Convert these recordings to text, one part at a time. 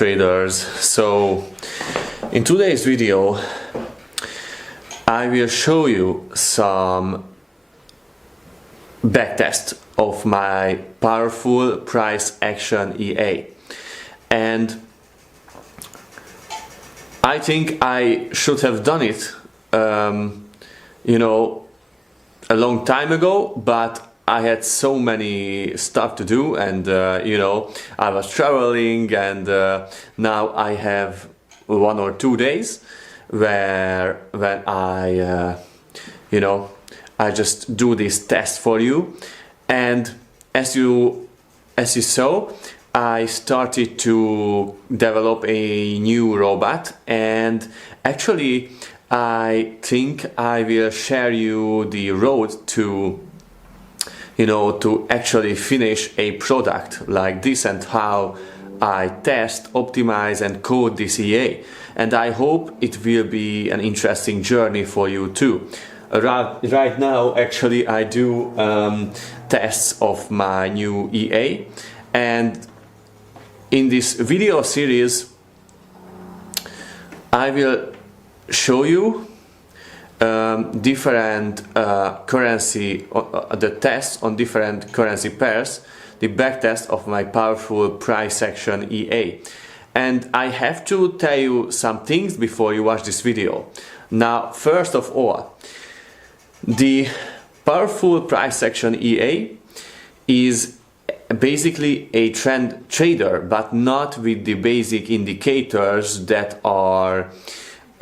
traders. So in today's video I will show you some backtest of my powerful price action EA, and I think I should have done it a long time ago, but I had so many stuff to do, and I was traveling, and now I have 1 or 2 days when I I just do this test for you. And as you saw, I started to develop a new robot, and actually I think I will share you the road to to actually finish a product like this, and how I test, optimize and code this EA. And I hope it will be an interesting journey for you too. Right now actually I do tests of my new EA, and in this video series I will show you different currency, the tests on different currency pairs, the backtest of my powerful price action EA. And I have to tell you some things before you watch this video. Now, first of all, the powerful price action EA is basically a trend trader, but not with the basic indicators that are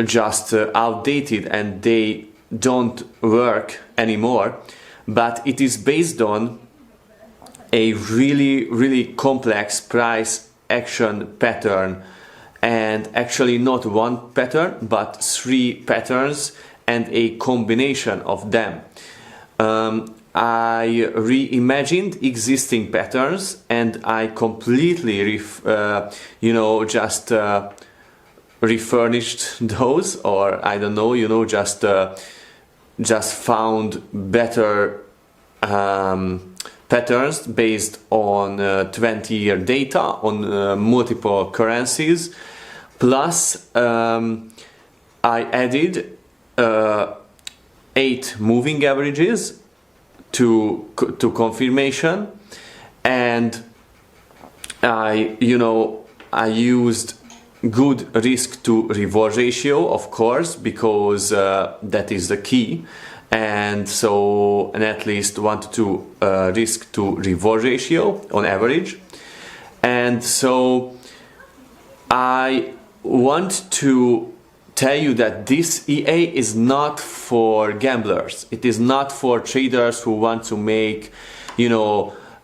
just outdated and they don't work anymore, but it is based on a really complex price action pattern, and actually not one pattern but 3 patterns and a combination of them. I reimagined existing patterns, and I completely refurnished those, or I don't know, just found better patterns based on 20-year data on multiple currencies. Plus I added 8 moving averages to confirmation, and I used good risk to reward ratio, of course, because that is the key, and so at least 1 to 2 risk to reward ratio on average. And so I want to tell you that this EA is not for gamblers. It is not for traders who want to make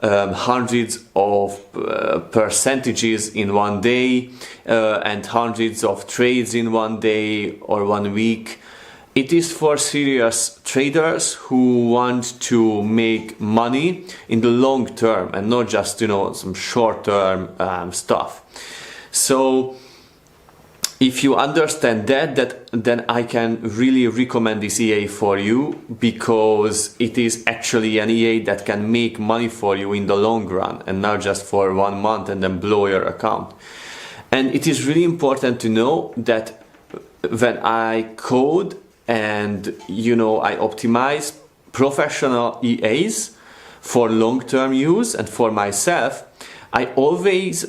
hundreds of percentages in one day and hundreds of trades in one day or 1 week. It is for serious traders who want to make money in the long term and not just some short term stuff. So if you understand that, then I can really recommend this EA for you, because it is actually an EA that can make money for you in the long run, and not just for 1 month and then blow your account. And it is really important to know that when I code and I optimize professional EAs for long-term use and for myself, I always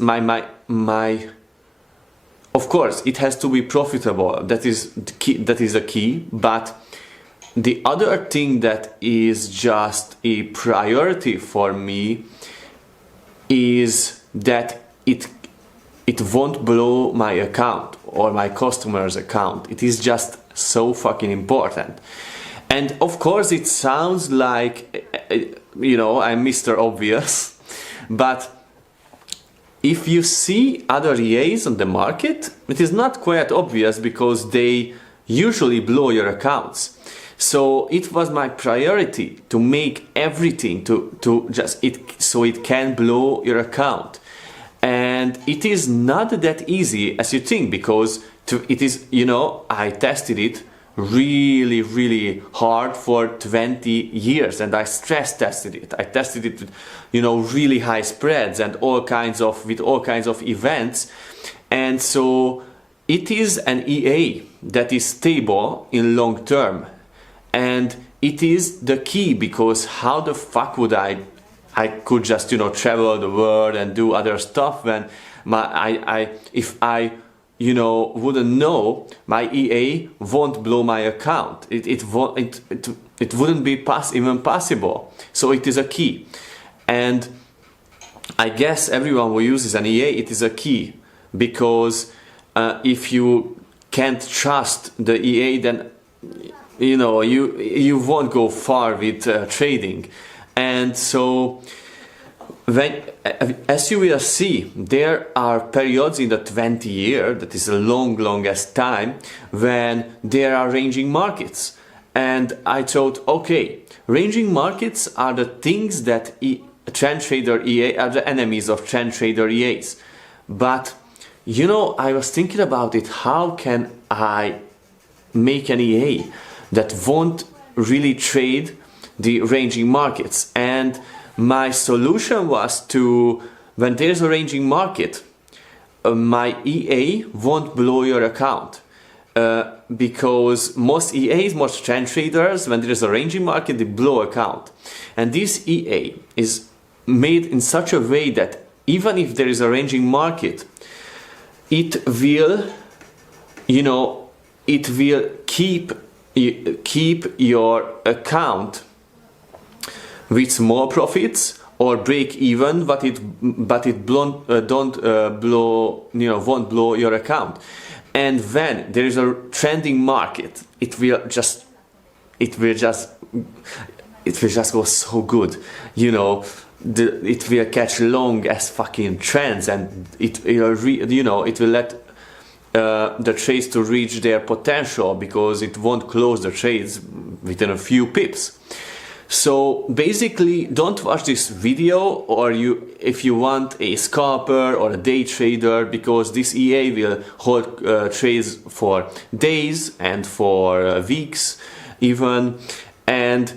of course, it has to be profitable. That is the key. But the other thing that is just a priority for me is that it won't blow my account or my customer's account. It is just so fucking important. And of course, it sounds like I'm Mr. Obvious, but if you see other EAs on the market, it is not quite obvious, because they usually blow your accounts. So it was my priority to make everything so it can blow your account. And it is not that easy as you think, because I tested it really hard for 20 years, and I stress tested it. I tested it with really high spreads and with all kinds of events, And so it is an EA that is stable in long term, and it is the key, because how the fuck would I could just, you know, travel the world and do other stuff when if I you know, wouldn't know, my EA won't blow my account. It wouldn't be even possible. So it is a key. And I guess everyone who uses an EA, it is a key, because if you can't trust the EA, then you know you won't go far with trading. And so as you will see, there are periods in the 20 year, that is a longest time, when there are ranging markets. And I thought, okay, ranging markets are the things that trend trader EA are the enemies of trend trader EAs. But you know, I was thinking about it, how can I make an EA that won't really trade the ranging markets? And my solution was to, when there's a ranging market, my EA won't blow your account. Because most EAs, most trend traders, when there is a ranging market, they blow account. And this EA is made in such a way that even if there is a ranging market, it will, you know, it will keep your account with small profits or break even, but it won't blow your account. And when there is a trending market, it will just go so good, you know. It will catch long as fucking trends, and it will let the trades to reach their potential, because it won't close the trades within a few pips. So basically, don't watch this video, or if you want a scalper or a day trader, because this EA will hold trades for days and for weeks even. And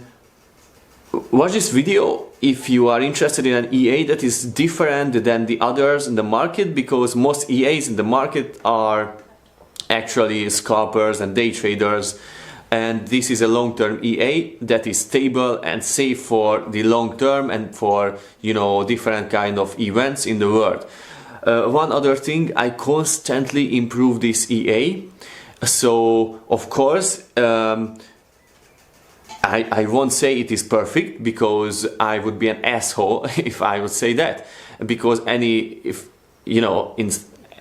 watch this video if you are interested in an EA that is different than the others in the market, because most EAs in the market are actually scalpers and day traders. And this is a long-term EA that is stable and safe for the long term and for, you know, different kind of events in the world. One other thing, I constantly improve this EA. So of course, I won't say it is perfect, because I would be an asshole if I would say that. Because in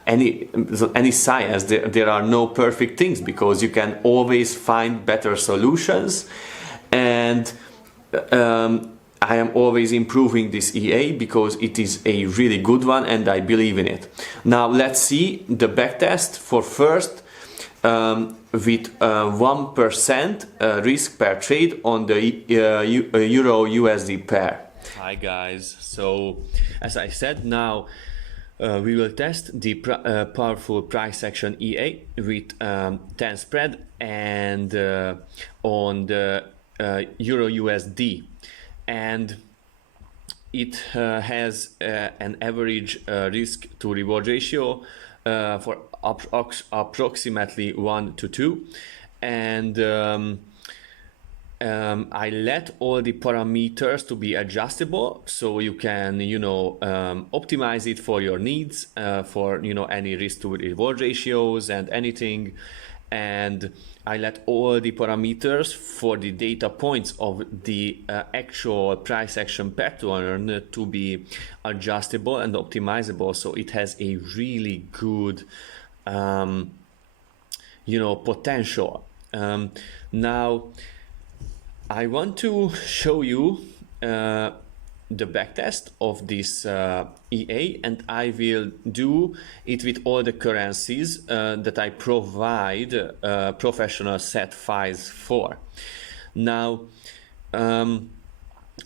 any science, there are no perfect things, because you can always find better solutions. And I am always improving this EA, because it is a really good one and I believe in it. Now let's see the backtest for first, with 1% risk per trade on the Euro USD pair. Hi guys, so as I said, now we will test the powerful price action EA with 10 spread and on the Euro USD, and it has an average risk to reward ratio for approximately 1 to 2, and I let all the parameters to be adjustable, so you can, you know, optimize it for your needs, for, you know, any risk to reward ratios and anything. And I let all the parameters for the data points of the actual price action pattern to be adjustable and optimizable, so it has a really good you know, potential. Now I want to show you the backtest of this EA, and I will do it with all the currencies that I provide professional set files for. Now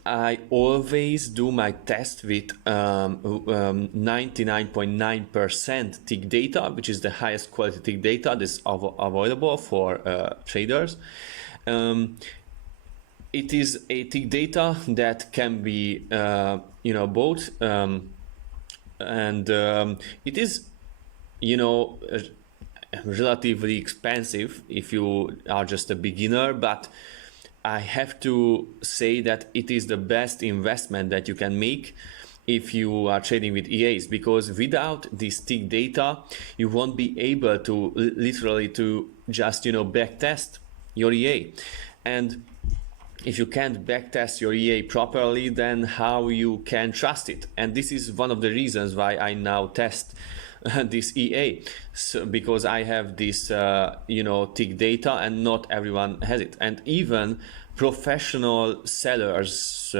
I always do my test with 99.9% tick data, which is the highest quality tick data that's available for traders. It is a tick data that can be, you know, both, and it is relatively expensive if you are just a beginner, but I have to say that it is the best investment that you can make if you are trading with EAs, because without this tick data you won't be able to literally to just backtest your EA. And if you can't backtest your EA properly, then how you can trust it? And this is one of the reasons why I now test this EA, because I have this tick data and not everyone has it. And even professional sellers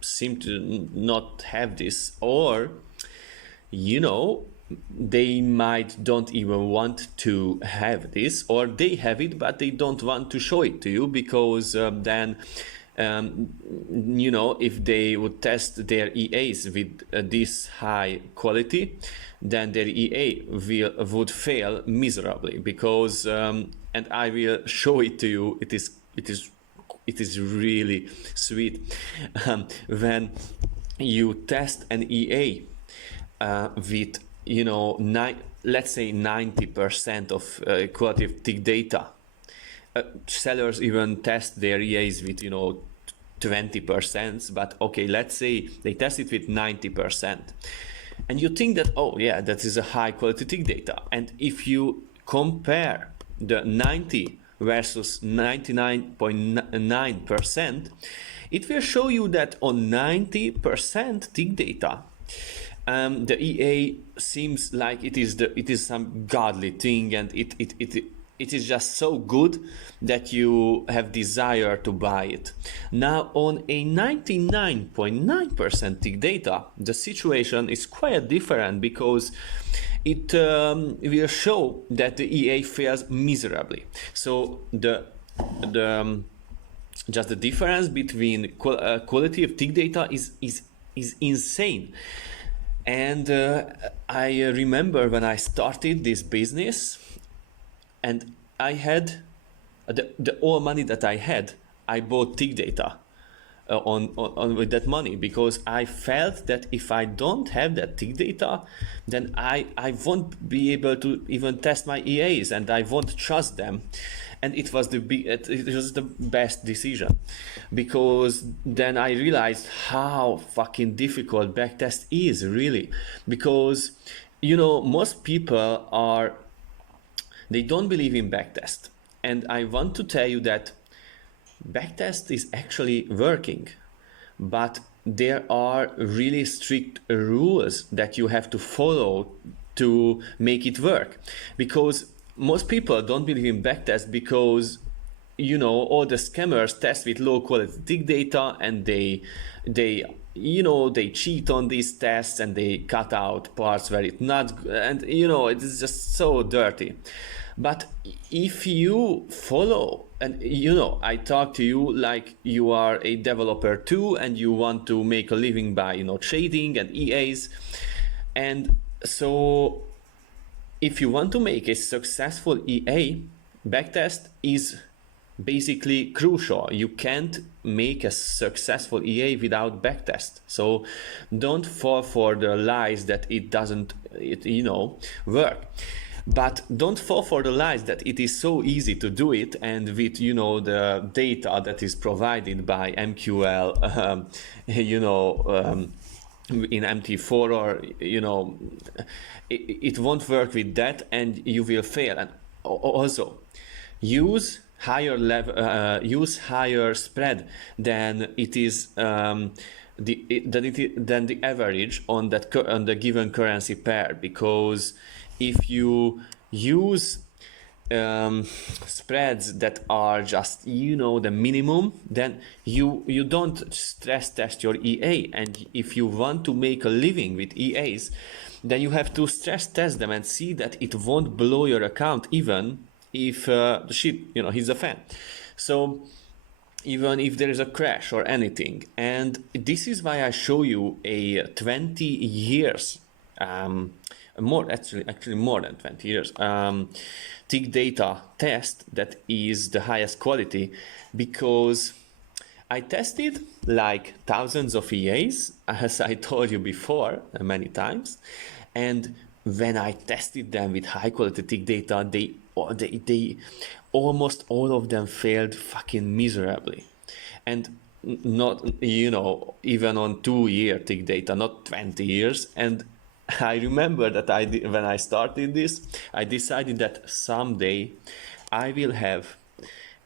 seem to not have this, or they might don't even want to have this, or they have it but they don't want to show it to you, because then if they would test their EAs with this high quality, then their EA would fail miserably, because and I will show it to you. It is really sweet when you test an EA with let's say 90% of qualitative tick data. Sellers even test their EAs with 20%, but okay, let's say they test it with 90%, and you think that, oh yeah, that is a high quality tick data. And if you compare the 90 versus 99.9%, it will show you that on 90% tick data, the EA seems like it is some godly thing, and it is just so good that you have desire to buy it. Now on a 99.9% tick data, the situation is quite different, because it will show that the EA fails miserably. So the just the difference between quality of tick data is insane. And I remember when I started this business, and I had the all money that I had, I bought tick data on with that money, because I felt that if I don't have that tick data, then I won't be able to even test my EAs, and I won't trust them. And it was the best decision, because then I realized how fucking difficult backtest is, really, because most people they don't believe in backtest, and I want to tell you that backtest is actually working, but there are really strict rules that you have to follow to make it work, because most people don't believe in backtest because all the scammers test with low quality tick data, and they cheat on these tests, and they cut out parts where it's not, and it is just so dirty. But if you follow, and I talk to you like you are a developer too, and you want to make a living by trading and EAs, and so if you want to make a successful EA, backtest is basically crucial. You can't make a successful EA without backtest. So don't fall for the lies that it doesn't work. But don't fall for the lies that it is so easy to do it, and with the data that is provided by MQL in MT4, or it won't work with that, and you will fail. And also use higher spread than it is than the average on the given currency pair, because if you use spreads that are just the minimum, then you don't stress test your EA. And if you want to make a living with EAs, then you have to stress test them and see that it won't blow your account, even if the shit hits the fan. So even if there is a crash or anything. And this is why I show you a 20 years more than 20 years tick data test that is the highest quality, because I tested like thousands of EAs, as I told you before many times, and when I tested them with high quality tick data, they almost all of them failed fucking miserably. And not, you know, even on 2 year tick data, not 20 years. And I remember that when I started this, I decided that someday I will have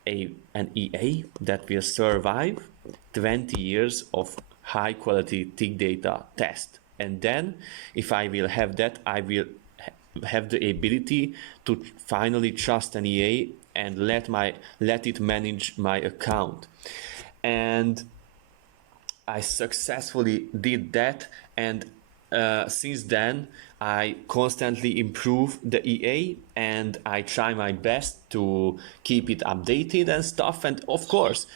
an EA that will survive 20 years of high quality tick data test. And then if I will have that, I will have the ability to finally trust an EA and let it manage my account. And I successfully did that, and since then I constantly improve the EA and I try my best to keep it updated and stuff. And of course,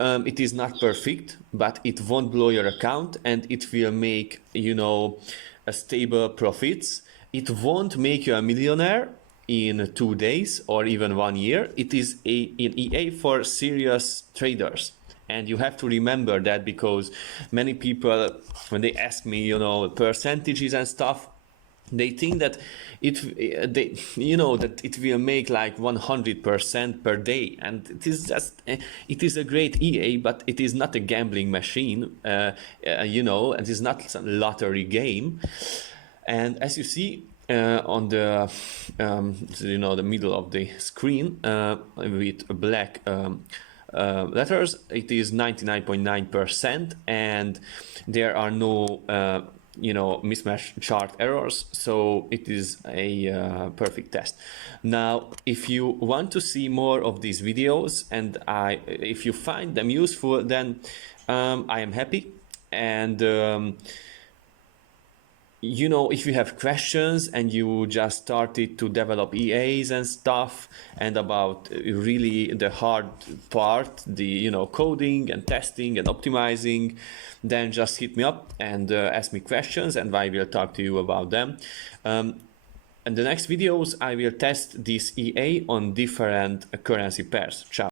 it is not perfect, but it won't blow your account, and it will make, you know, a stable profits. It won't make you a millionaire in 2 days or even 1 year. It is an EA for serious traders. And you have to remember that, because many people, when they ask me, you know, percentages and stuff, they think that that it will make like 100% per day, and it is just, it is a great EA, but it is not a gambling machine. It is not some lottery game. And as you see on the the middle of the screen with black letters, it is 99.9%, and there are no mismatch chart errors, so it is a perfect test. Now, if you want to see more of these videos, and if you find them useful, then I am happy. And if you have questions and you just started to develop EAs and stuff, and about really the hard part, the coding and testing and optimizing, then just hit me up and ask me questions, and I will talk to you about them. In the next videos, I will test this EA on different currency pairs. Ciao.